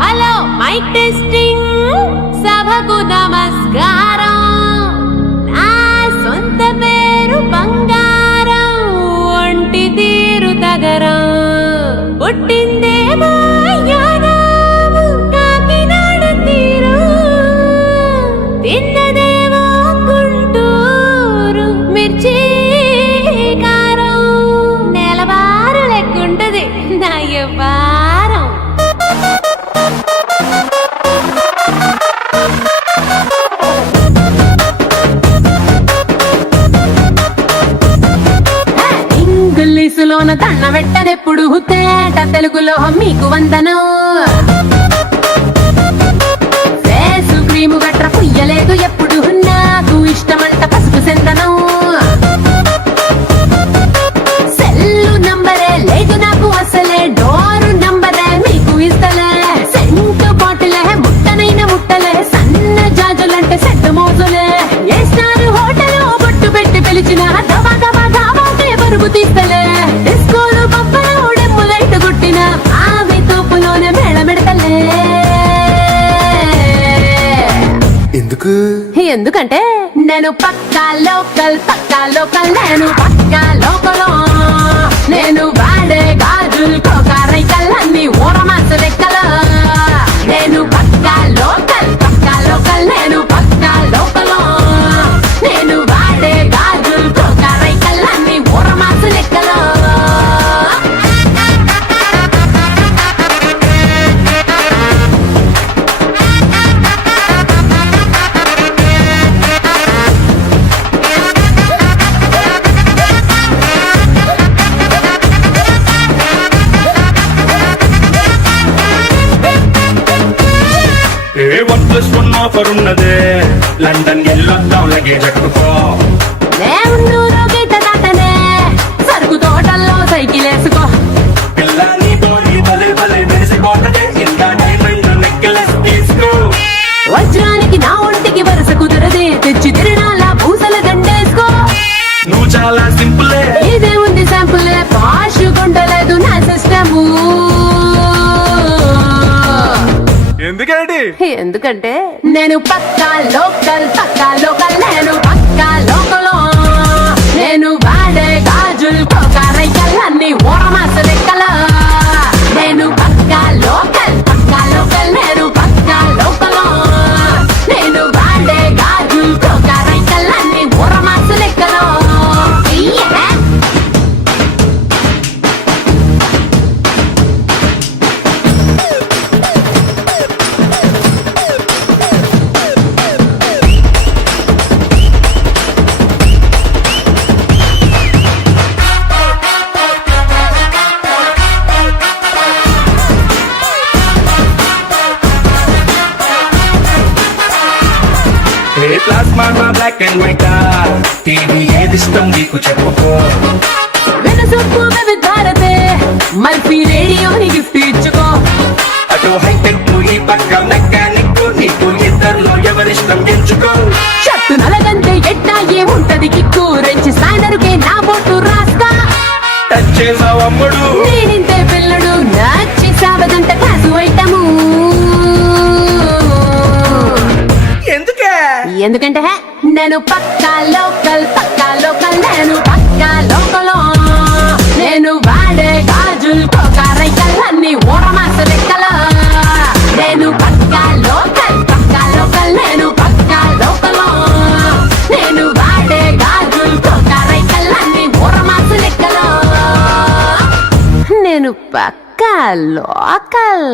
hello mic testing సభకు నమస్కారం నా సొంత పేరు బంగారం ఒంటి తీరు తగరం పుట్టిందేమో యానాము కాకినాడ తీరు తిన్నదేమో గుంటూరు మిర్చి కారం నెలవారు లెక్కుంటది నా వ్యవహారం ఇంగ్లీషులోన దండ పెట్టనెప్పుడు తేట తెలుగులో మీకు వందనం ఫేసు క్రీము గట్ర పుయ్యలేదు ఎప్పుడు నాకు ఇష్టమంట పసుపు సెందనం సెల్లు నంబరే లేదు నాకు అసలే డోరు నంబరే మీకు ఇస్తలే సెంటు బాటిలే ముట్టనైన ముట్టలే సన్న జాజులంటే సెట్టు మోజులే ఏ స్టార్ హోటల్ బొట్టు పెట్టి పిలిచిన దవా దవా దావాకే బరువు తీస్తలే డిస్కోలు బొబ్బలు డెమ్ములైట్ గుట్టిన ఆవి తూపులోనే మేళమెడతలే ఎందుకంటే నేను పక్కా లోకల్ నేను పక్కా లోకలో నేను వాడే గాజులు కోకారైకల్లన్నీ ఊరమాసు లెక్కల నేను పక్కా లోకల్ నేను పక్కా లోకలో నేను వాడే గాజులు కోకారైకల్లన్నీ ఊరమాసు లెక్కల +1 ఆఫర్ ఉన్నదే లండన్ ఎల్లొద్దాం లగేజ్ అట్టుకో సరుకు తోటల్లో సైకిల్ వేసుకో పిల్లని తోడి భలే భలే మెరిసిపోతదే ఇంత డైమండ్ నెక్లెస్ తీసుకో వజ్రానికి నా ఒంటికి వరుస కుదరదే తెచ్చి తిరణాల పూసల దండేసుకో నువ్వు చాలా సింపులే ఇదే ఉంది శాంపులే పాష్ కొండలేదు నా సిస్టము ఎందుకంటే నేను పక్కా లోకల్ నేను పక్కా లోకలో నేను వాడే గాజులు కోకారైకల్లన్నీ ఊరమాస లెక్కల నేను పక్కా లోకల్ నేను పక్కా లోకలో నేను వాడే గాజులు కోకారైకల్లన్నీ ఊరమాస లెక్కలో plasma black and white TV ఏది ఇష్టం నీకు చెప్పుకో వెనసొప్పు విధారతే మల్పి రేడియోని గిఫ్ట్ ఇచ్చుకో అటు హైటెక్ ఈ పక్క మెకానిక్ నీకు ఇద్దరులో ఎవరిష్టం ఎంచుకో షట్టు నలగంటే ఎట్టా ఏముంటది కిక్కు రెంచి సాయనరుకే నా బొట్టు రాస్తా టచ్ చేసావు అమ్ముడు నేనింతే పిల్లడు నచ్చి సావదంట కాసు ఐటము ఎందుకంటే నేను పక్కా లోకల్ నేను పక్కా లోకలో నేను వాడే గాజులు కోకారైకల్లన్నీ ఊరమాస లెక్కల నేను పక్కా లోకల్ నేను పక్కా లోకలో నేను వాడే గాజులు కోకారైకల్లన్నీ ఊరమాస లెక్కల నేను పక్కా లోకల్